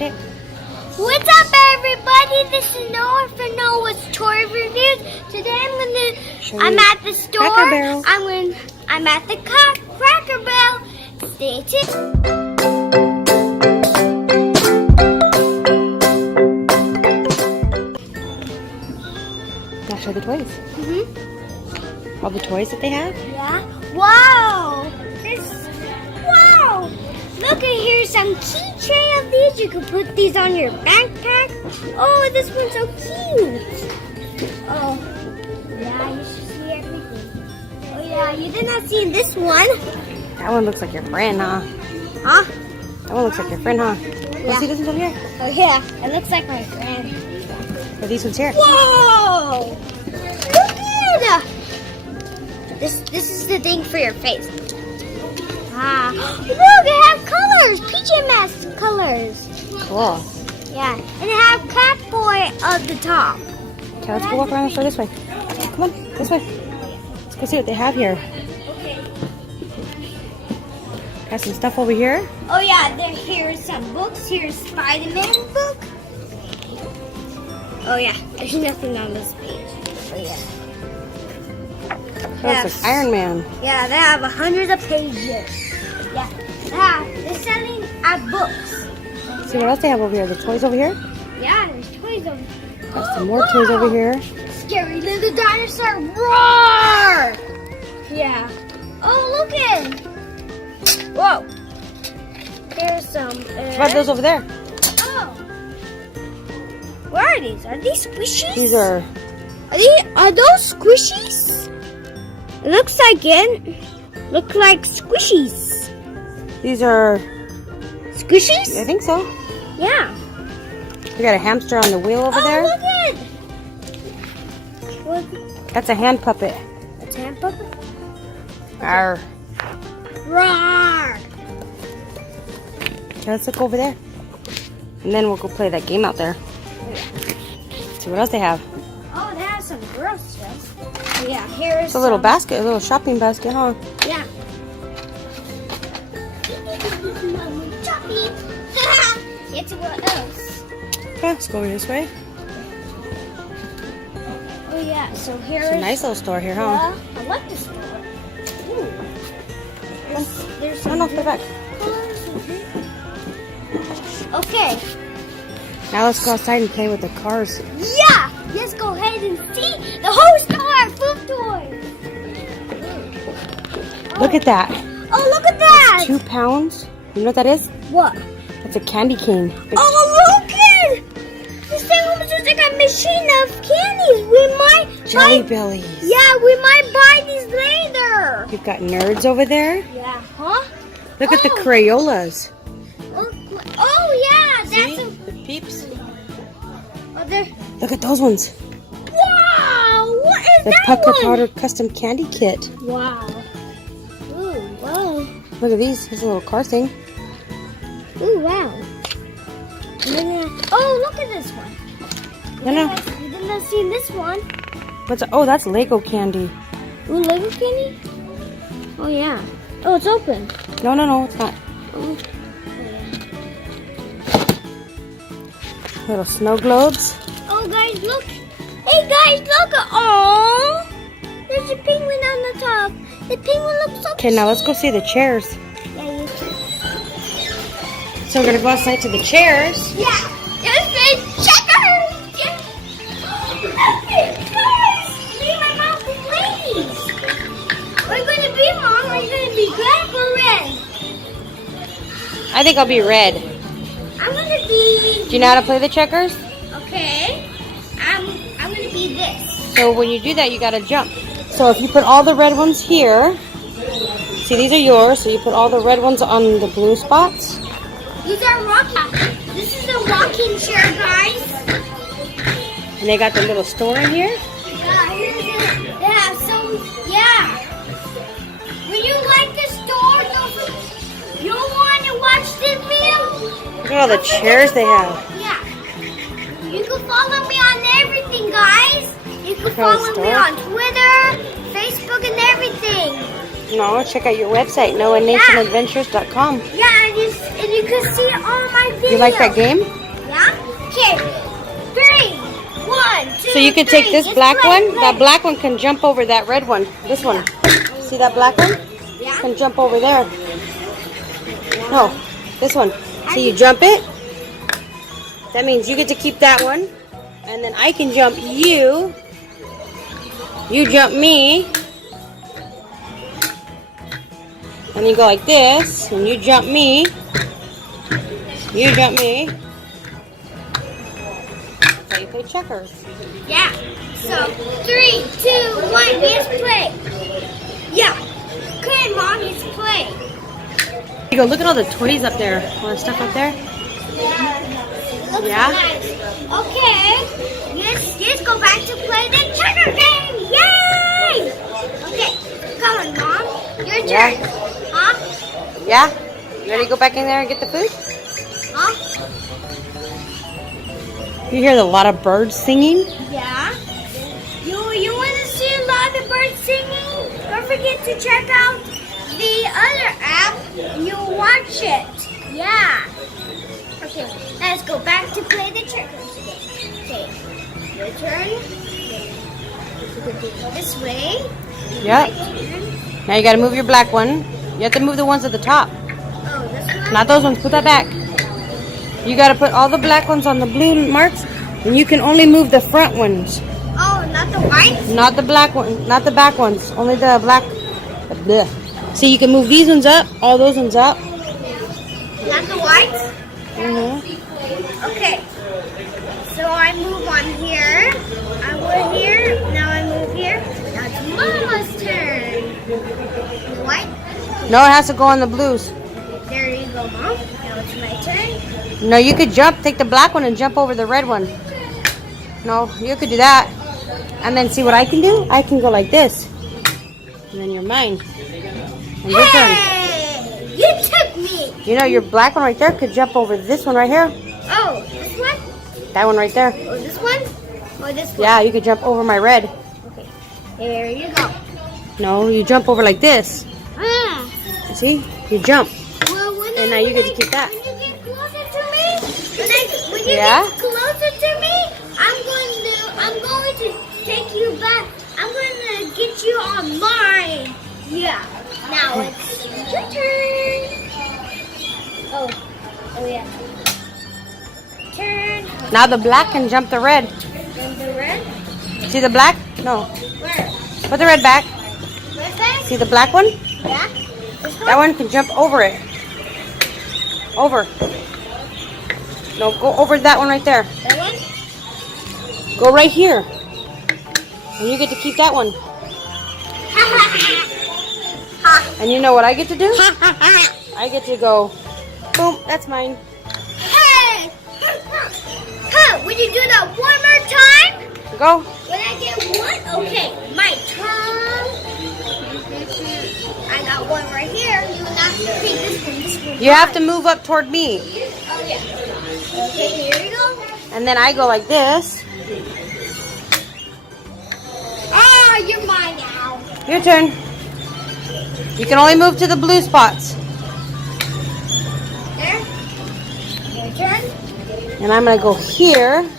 pick. What's up, everybody? This is Noah for Noah's Toy Reviews. Today I'm at the store. Cracker Barrel. I'm at the Cracker Barrel. Stay tuned. Now show the toys. All the toys that they have. Yeah. Wow. Wow. Look at here, some keychain of these. You can put these on your backpack. Oh, this one's so cute. Oh, yeah, you should see everything. Oh, yeah, you did not see this one. That one looks like your friend, huh? Huh? That one looks like your friend, huh? Yeah. See this one's over here? Oh, yeah, it looks like my friend. Or these ones here? Whoa! Look at it! This is the thing for your face. Ah, look, it has colors, PJ Masks colors. Cool. Yeah, and it has Catboy at the top. Okay, let's go walk around the store this way. Come on, this way. Let's go see what they have here. Okay. Got some stuff over here. Oh yeah, here's some books. Here's Spider-Man book. Oh yeah, there's nothing on this page. Oh yeah. Oh, it's like Iron Man. Yeah, they have hundreds of pages. Yeah, they're selling books. See what else they have over here? The toys over here. Yeah, there's toys over here. Got some more toys over here. Scary little dinosaur, roar! Yeah. Oh, look it. Whoa. There's some. What about those over there? Oh. What are these? Are these squishies? These are. Are those squishies? It looks like it. Look like squishies. These are. Squishies? I think so. Yeah. You got a hamster on the wheel over there. Look it. What? That's a hand puppet. A hand puppet? Arr. Roar! Okay, let's look over there. And then we'll go play that game out there. See what else they have. Oh, they have some girl stuff. Yeah, here's It's a little basket, a little shopping basket, huh? Yeah. Shopping. It's what else? Okay, let's go over this way. Oh yeah, so here's It's a nice little store here, huh? Yeah, I like this store. Ooh. There's No, put it back. Okay. Now let's go outside and play with the cars. Yeah! Let's go ahead and see the whole store food toys. Look at that. Oh, look at that! 2 pounds. You know what that is? What? It's a candy cane. Oh, look it! This thing almost looks like a machine of candies. We might Jelly buy... bellies. Yeah, we might buy these later. You've got nerds over there. Yeah, huh? Look at the Crayolas. Oh yeah, See? that's The peeps. Oh, there. Look at those ones. Wow, what is The that Pucker one? Powder Custom Candy Kit. Wow. Ooh, wow. Look at these. This is a little car thing. Ooh, wow. Oh, look at this one. No. You didn't see this one. Oh, that's Lego candy. Ooh, Lego candy? Oh, yeah. Oh, it's open. No, it's not. Oh. Little snow globes. Oh, guys, look. Hey, guys, look. Oh, there's a penguin on the top. The penguin looks so Okay, now let's go see the chairs. Yeah, you can. So we're going to go outside to the chairs. Yeah, there's the checkers. Yeah. Hey, guys, leave my mouth, please. What are you going to be, Mom? Are you going to be black or red? I think I'll be red. I'm going to be... Do you know how to play the checkers? Okay. I'm going to be this. So when you do that, you got to jump. So if you put all the red ones here, see these are yours, so you put all the red ones on the blue spots. These are rocking. This is a rocking chair, guys. And they got the little store in here. Yeah, here's it. Yeah, so, yeah. When you like the store, you want to watch this video? Look at all the chairs they have. Yeah. You can follow me on everything, guys. You can follow me on Twitter, Facebook, and everything. No, check out your website, noahnationadventures.com. Yeah, and you and you can see all my videos. You like that game? Yeah? Okay. 3, 1, 2, So you can take this Let's black play, one. That black one can jump over that red one. This one. See that black one? Yeah. Can jump over there. No, this one. See, you jump it. That means you get to keep that one. And then I can jump you. You jump me. And you go like this. And you jump me. You jump me. That's how you play checkers. Yeah. So 3, 2, 1. Let's play. Yeah. Okay, Mom. Let's play. You go. Look at all the toys up there. All the stuff up there. Looks Yeah? nice. Okay. Let's go back to play the checker game. Yay! Okay. Come on, Mom. Your turn. Yeah. Huh? Yeah? You ready to go back in there and get the food? Huh? You hear a lot of birds singing? Yeah. You want to see a lot of birds singing? Don't forget to check out the other app and you'll watch it. Yeah. Okay, let's go back to play the checkers game. Okay, your turn. Okay. You can go this way. Yep. My turn. Now you gotta move your black one. You have to move the ones at the top. Oh, this one? Not those ones. Put that back. You gotta put all the black ones on the blue marks, and you can only move the front ones. Oh, not the white? Not the black one. Not the back ones. Only the black. Bleh. See, you can move these ones up, all those ones up. Not the white? Okay. So I move on here. I go here. Now I move here. Now it's Mama's turn. The white? No, it has to go on the blues. There you go, Mom. Now it's my turn. No, you could jump. Take the black one and jump over the red one. No, you could do that. And then see what I can do? I can go like this. And then you're mine. And your turn. Hey! You took me! You know, your black one right there could jump over this one right here. Oh, this one? That one right there. Or this one? Or this one? Yeah, you could jump over my red. Okay. Here you go. No, you jump over like this. See? You jump. Well, And now you get to keep that. When you get closer to me, when you Yeah? get closer to me, I'm going to take you back. I'm going to get you on mine. Yeah. Now it's your turn. Oh yeah. Turn. Now the black can jump the red. And the red. See the black? No. Where? Put the red back. Where's that? See the black one? Yeah. This one? That one can jump over it. Over. No, go over that one right there. That one? Go right here. And you get to keep that one. And you know what I get to do? I get to go, boom, that's mine. Hey! Would you do that one more time? Go. When I get one? Okay, my turn. I got one right here. You will not take this one. You have to move up toward me. Oh, yeah. Okay, here you go. And then I go like this. Ah, you're mine now. Your turn. You can only move to the blue spots. There. Your turn. And I'm going to go here. Right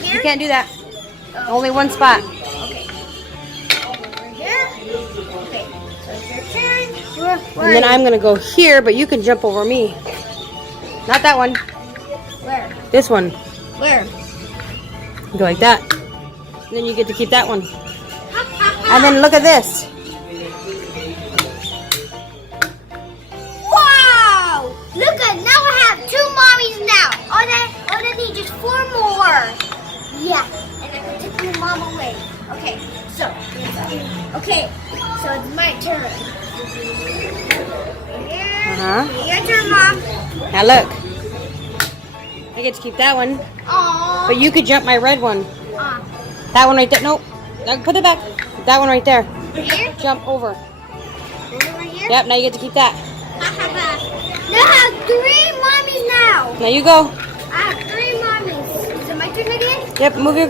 You here. can't do that. Only one spot. Okay. Over here. Okay. So it's your turn. And then I'm going to go here, but you can jump over me. Not that one. Where? This one. Where? Go like that. And then you get to keep that one. And then look at this. Wow! Look at, now I have 2 mommies now. Oh, they need just 4 more. Yeah, and I'm gonna take my mom away. Okay, so it's my turn. Uh-huh. Your turn, Mom. Now look. I get to keep that one. Aww. But you could jump my red one. That one right there. Nope. Now put it back. That one right there. Here? Jump over. Over here? Yep, now you get to keep that. Now I have 3 mommies now. Now you go. I have 3 mommies. Is it my turn again? Yep, move your...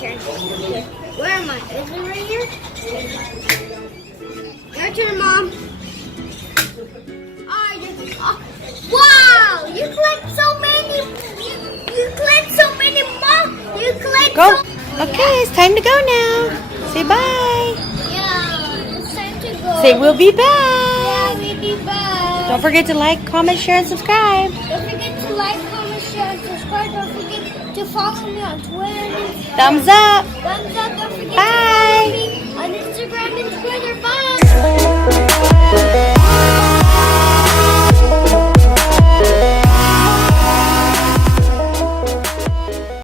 Turn. Where am I? Is it right here? Your turn, Mom. Go. Okay, it's time to go now. Say bye. Yeah, it's time to go. Say we'll be back. Yeah, we'll be back. Don't forget to like, comment, share, and subscribe. Don't forget to like, comment, share, and subscribe. Don't forget to follow me on Twitter. Thumbs up. Thumbs up. Don't forget Bye. to follow me on Instagram and Twitter. Bye.